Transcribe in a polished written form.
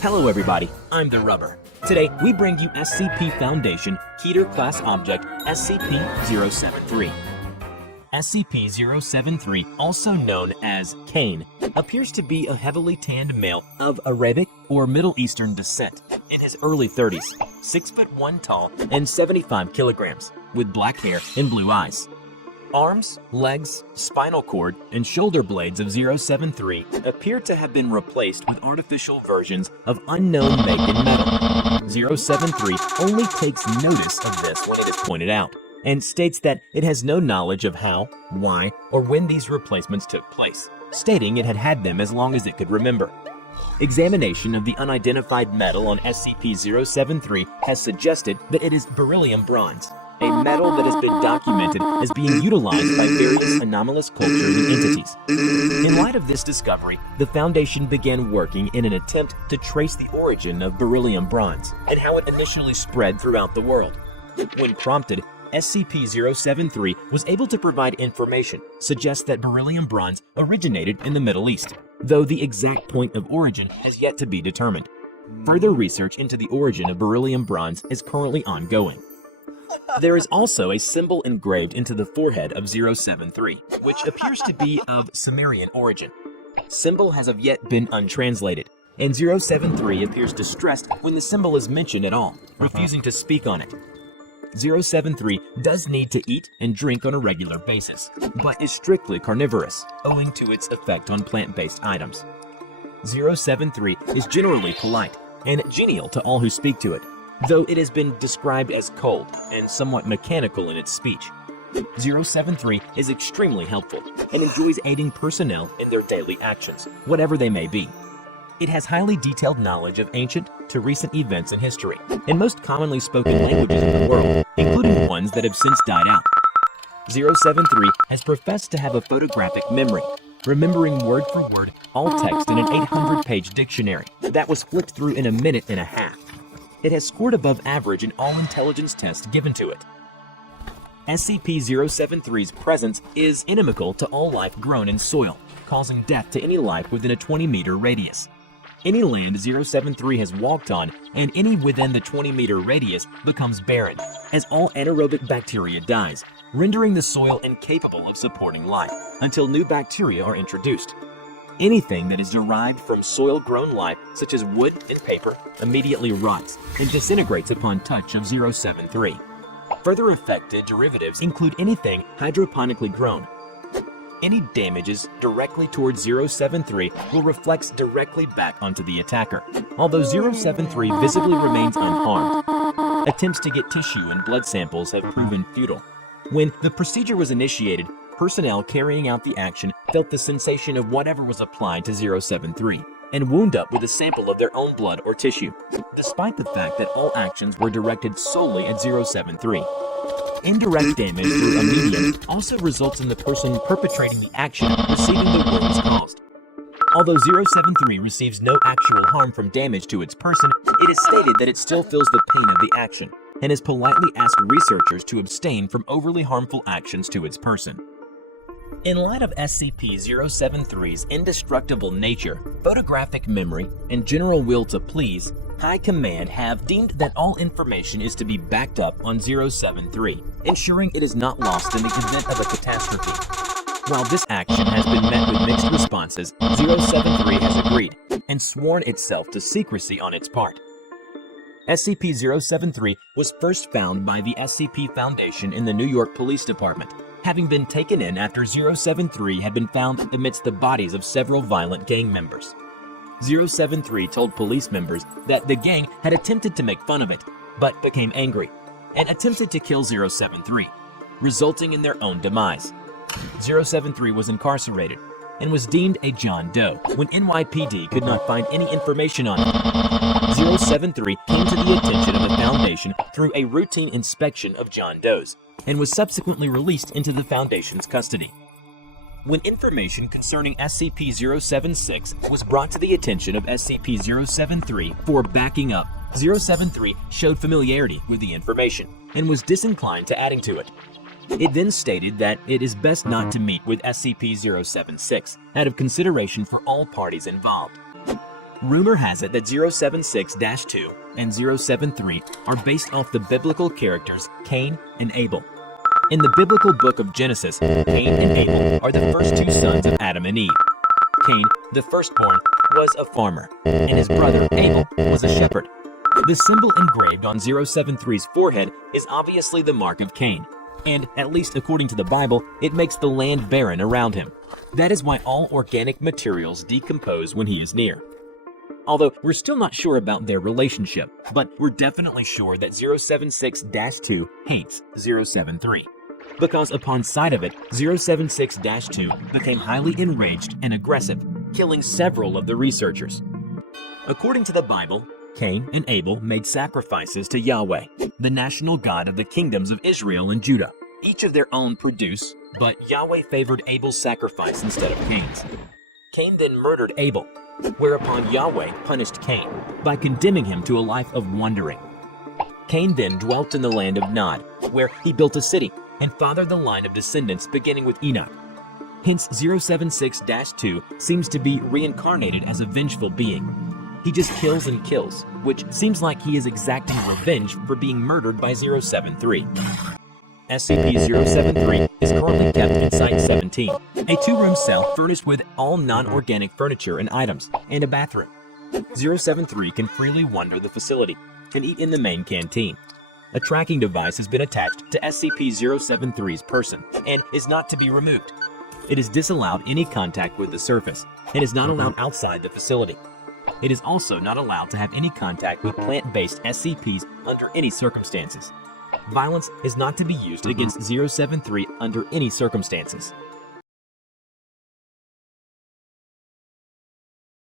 Hello everybody, I'm the Rubber. Today we bring you SCP Foundation Keter Class Object SCP-073. SCP-073, also known as Cain, appears to be a heavily tanned male of Arabic or Middle Eastern descent in his early 30s, 6'1" tall and 75 kilograms, with black hair and blue eyes. Arms, legs, spinal cord, and shoulder blades of 073 appear to have been replaced with artificial versions of unknown make and metal. 073 only takes notice of this when it is pointed out, and states that it has no knowledge of how, why, or when these replacements took place, stating it had had them as long as it could remember. Examination of the unidentified metal on SCP-073 has suggested that it is beryllium bronze, a metal that has been documented as being utilized by various anomalous cultures and entities. In light of this discovery, the Foundation began working in an attempt to trace the origin of beryllium bronze and how it initially spread throughout the world. When prompted, SCP-073 was able to provide information suggests that beryllium bronze originated in the Middle East, though the exact point of origin has yet to be determined. Further research into the origin of beryllium bronze is currently ongoing. There is also a symbol engraved into the forehead of 073, which appears to be of Sumerian origin. Symbol has of yet been untranslated, and 073 appears distressed when the symbol is mentioned at all, refusing to speak on it. 073 does need to eat and drink on a regular basis, but is strictly carnivorous, owing to its effect on plant-based items. 073 is generally polite and genial to all who speak to it, though it has been described as cold and somewhat mechanical in its speech. 073 is extremely helpful and enjoys aiding personnel in their daily actions, whatever they may be. It has highly detailed knowledge of ancient to recent events in history, and most commonly spoken languages in the world, including ones that have since died out. 073 has professed to have a photographic memory, remembering word for word all text in an 800-page dictionary that was flipped through in a minute and a half. It has scored above average in all intelligence tests given to it. SCP-073's presence is inimical to all life grown in soil, causing death to any life within a 20-meter radius. Any land 073 has walked on and any within the 20-meter radius becomes barren, as all anaerobic bacteria dies, rendering the soil incapable of supporting life until new bacteria are introduced. Anything that is derived from soil-grown life, such as wood and paper, immediately rots and disintegrates upon touch of 073. Further affected derivatives include anything hydroponically grown. Any damages directly towards 073 will reflect directly back onto the attacker, although 073 visibly remains unharmed. Attempts to get tissue and blood samples have proven futile. When the procedure was initiated, personnel carrying out the action felt the sensation of whatever was applied to 073 and wound up with a sample of their own blood or tissue, despite the fact that all actions were directed solely at 073. Indirect damage through a medium also results in the person perpetrating the action receiving the wounds caused. Although 073 receives no actual harm from damage to its person, it is stated that it still feels the pain of the action and has politely asked researchers to abstain from overly harmful actions to its person. In light of SCP-073's indestructible nature, photographic memory, and general will to please, High Command have deemed that all information is to be backed up on 073, ensuring it is not lost in the event of a catastrophe. While this action has been met with mixed responses, 073 has agreed and sworn itself to secrecy on its part. SCP-073 was first found by the SCP Foundation in the New York Police Department, having been taken in after 073 had been found amidst the bodies of several violent gang members. 073 told police members that the gang had attempted to make fun of it, but became angry, and attempted to kill 073, resulting in their own demise. 073 was incarcerated, and was deemed a John Doe when NYPD could not find any information on it. 073 came to the attention of the Foundation through a routine inspection of John Does, and was subsequently released into the Foundation's custody. When information concerning SCP-076 was brought to the attention of SCP-073 for backing up, 073 showed familiarity with the information, and was disinclined to adding to it. It then stated that it is best not to meet with SCP-076 out of consideration for all parties involved. Rumor has it that 076-2 and 073 are based off the biblical characters Cain and Abel. In the biblical book of Genesis, Cain and Abel are the first two sons of Adam and Eve. Cain, the firstborn, was a farmer, and his brother Abel was a shepherd. The symbol engraved on 073's forehead is obviously the mark of Cain, and, at least according to the Bible, it makes the land barren around him. That is why all organic materials decompose when he is near. Although we're still not sure about their relationship, but we're definitely sure that 076-2 hates 073. Because upon sight of it, 076-2 became highly enraged and aggressive, killing several of the researchers. According to the Bible, Cain and Abel made sacrifices to Yahweh, the national god of the kingdoms of Israel and Judah. Each of their own produce, but Yahweh favored Abel's sacrifice instead of Cain's. Cain then murdered Abel, whereupon Yahweh punished Cain by condemning him to a life of wandering. Cain then dwelt in the land of Nod, where he built a city and fathered the line of descendants beginning with Enoch. Hence 076-2 seems to be reincarnated as a vengeful being. He just kills and kills, which seems like he is exacting revenge for being murdered by 073. SCP-073 is currently kept in Site-17, a two-room cell furnished with all non-organic furniture and items, and a bathroom. 073 can freely wander the facility and eat in the main canteen. A tracking device has been attached to SCP-073's person and is not to be removed. It is disallowed any contact with the surface and is not allowed outside the facility. It is also not allowed to have any contact with plant-based SCPs under any circumstances. Violence is not to be used against 073 under any circumstances.